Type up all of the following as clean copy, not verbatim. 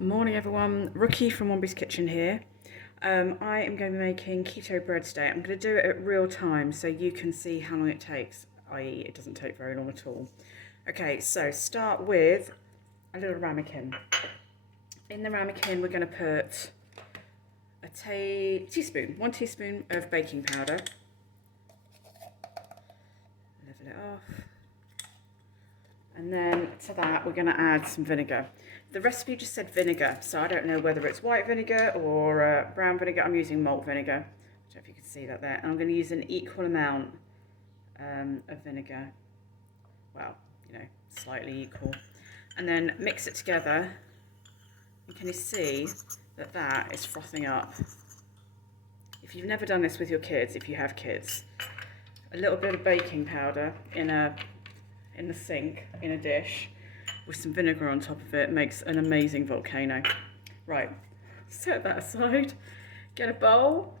Morning everyone, Rookie from Womby's Kitchen here. I am going to be making keto bread today. I'm going to do it at real time so you can see how long it takes, i.e. it doesn't take very long at all. Okay, so start with a little ramekin. In the ramekin we're going to put one teaspoon of baking powder. Level it off. And then to that we're going to add some vinegar. The recipe just said vinegar, so I don't know whether it's white vinegar or brown vinegar. I'm using malt vinegar. I don't know if you can see that there. And I'm going to use an equal amount of vinegar. Well, slightly equal. And then mix it together. And can you see that that is frothing up? If you've never done this with your kids, if you have kids, a little bit of baking powder in the sink, in a dish, with some vinegar on top of it makes an amazing volcano. Right, set that aside, get a bowl,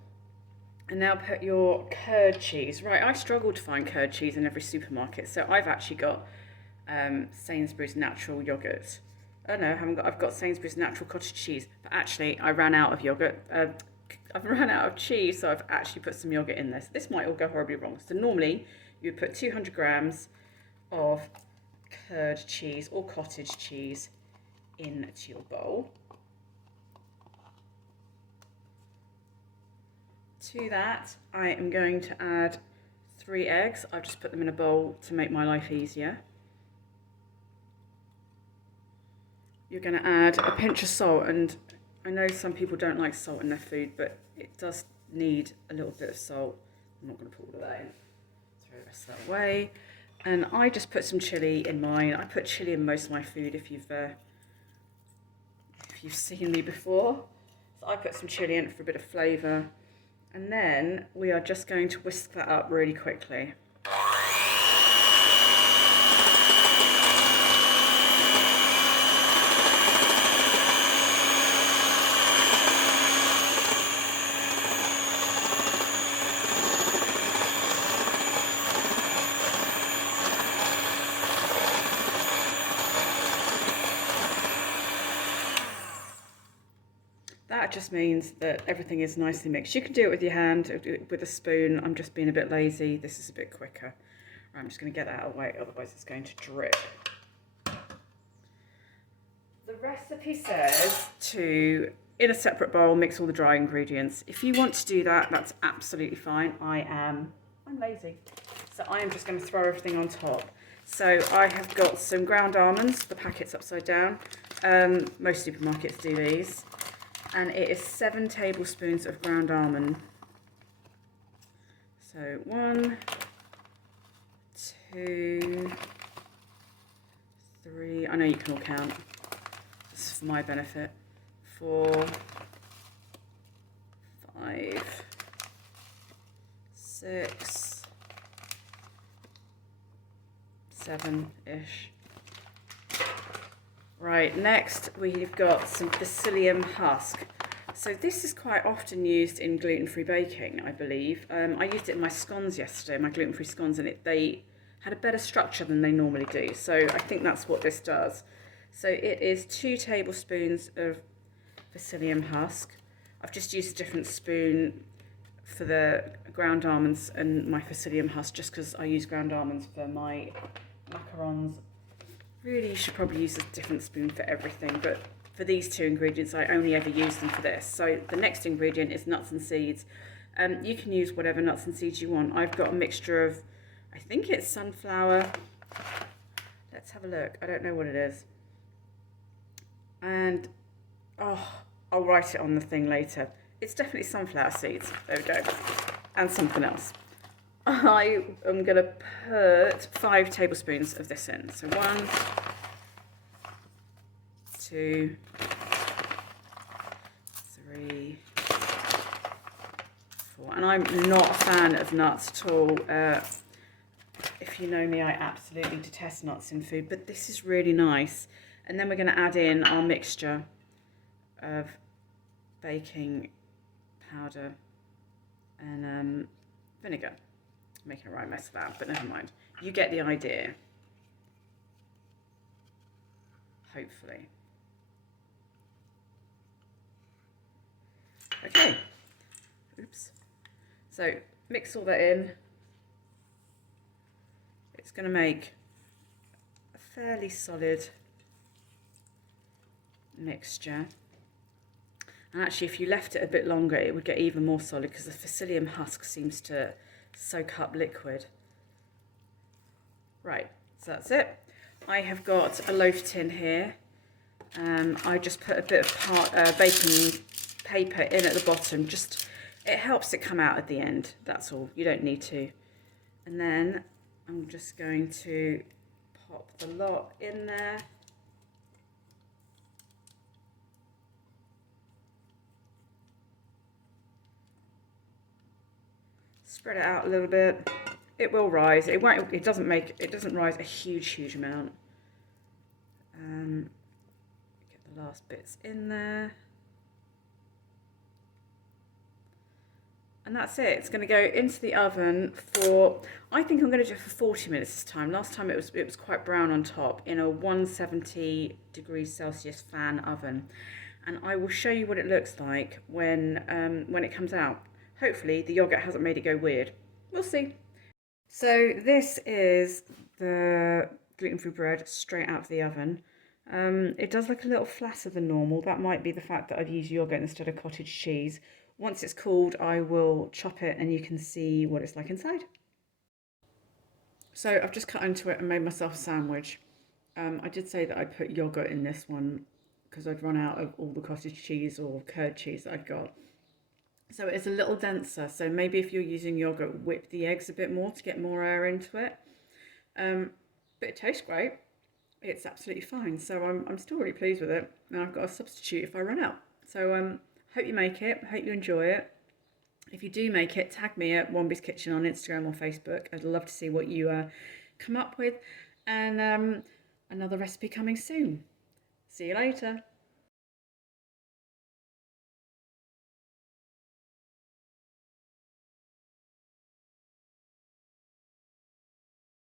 and now put your curd cheese. Right, I struggle to find curd cheese in every supermarket, so I've actually got Sainsbury's natural yogurt. Oh no, I've got Sainsbury's natural cottage cheese, but actually I ran out of yogurt. I've run out of cheese, so I've actually put some yogurt in this. This might all go horribly wrong. So normally you would put 200 grams of curd cheese or cottage cheese into your bowl. To that, I am going to add 3 eggs. I've just put them in a bowl to make my life easier. You're going to add a pinch of salt, and I know some people don't like salt in their food, but it does need a little bit of salt. I'm not going to put all of that in. Throw the rest of that away. And I just put some chilli in mine. I put chilli in most of my food if you've seen me before. So I put some chilli in for a bit of flavour. And then we are just going to whisk that up really quickly. That just means that everything is nicely mixed. You can do it with your hand, with a spoon. I'm just being a bit lazy. This is a bit quicker. Right, I'm just going to get that out of the way, otherwise it's going to drip. The recipe says to, in a separate bowl, mix all the dry ingredients. If you want to do that, that's absolutely fine. I'm lazy. So I am just going to throw everything on top. So I have got some ground almonds, the packet's upside down. Most supermarkets do these. And it is 7 tablespoons of ground almond. So 1, 2, 3, I know you can all count, this is for my benefit, 4, 5, 6, 7-ish. Right, next we've got some Facilium Husk. So this is quite often used in gluten-free baking, I believe. I used it in my scones yesterday, my gluten-free scones, and they had a better structure than they normally do. So I think that's what this does. So it is 2 tablespoons of Facilium Husk. I've just used a different spoon for the ground almonds and my Facilium Husk, just because I use ground almonds for my macarons. Really, you should probably use a different spoon for everything, but for these 2 ingredients, I only ever use them for this. So the next ingredient is nuts and seeds. You can use whatever nuts and seeds you want. I've got a mixture of, I think it's sunflower. Let's have a look. I don't know what it is. And, I'll write it on the thing later. It's definitely sunflower seeds. There we go. And something else. I am going to put 5 tablespoons of this in. So 1, 2, 3, 4. And I'm not a fan of nuts at all. If you know me, I absolutely detest nuts in food, but this is really nice. And then we're going to add in our mixture of baking powder and vinegar. Making a right mess of that, but never mind. You get the idea. Hopefully. Okay, oops. So mix all that in. It's going to make a fairly solid mixture. And actually, if you left it a bit longer, it would get even more solid because the Facilium Husk seems to soak up liquid. Right, so that's it. I have got a loaf tin here. I just put a bit of baking paper in at the bottom. It helps it come out at the end. That's all. You don't need to. And then I'm just going to pop the lot in there. Spread it out a little bit. It will rise. It won't. It doesn't rise a huge amount. Get the last bits in there. And that's it. It's going to go into the oven for, I think I'm going to do it for 40 minutes this time. Last time it was quite brown on top in a 170 degrees Celsius fan oven. And I will show you what it looks like when it comes out. Hopefully the yogurt hasn't made it go weird. We'll see. So this is the gluten-free bread straight out of the oven. It does look a little flatter than normal. That might be the fact that I've used yogurt instead of cottage cheese. Once it's cooled, I will chop it and you can see what it's like inside. So I've just cut into it and made myself a sandwich. I did say that I'd put yogurt in this one because I'd run out of all the cottage cheese or curd cheese that I'd got. So it's a little denser, so maybe if you're using yogurt, whip the eggs a bit more to get more air into it. But it tastes great. It's absolutely fine, so I'm still really pleased with it. And I've got a substitute if I run out. So hope you make it, hope you enjoy it. If you do make it, tag me at Womby's Kitchen on Instagram or Facebook. I'd love to see what you come up with. And another recipe coming soon. See you later.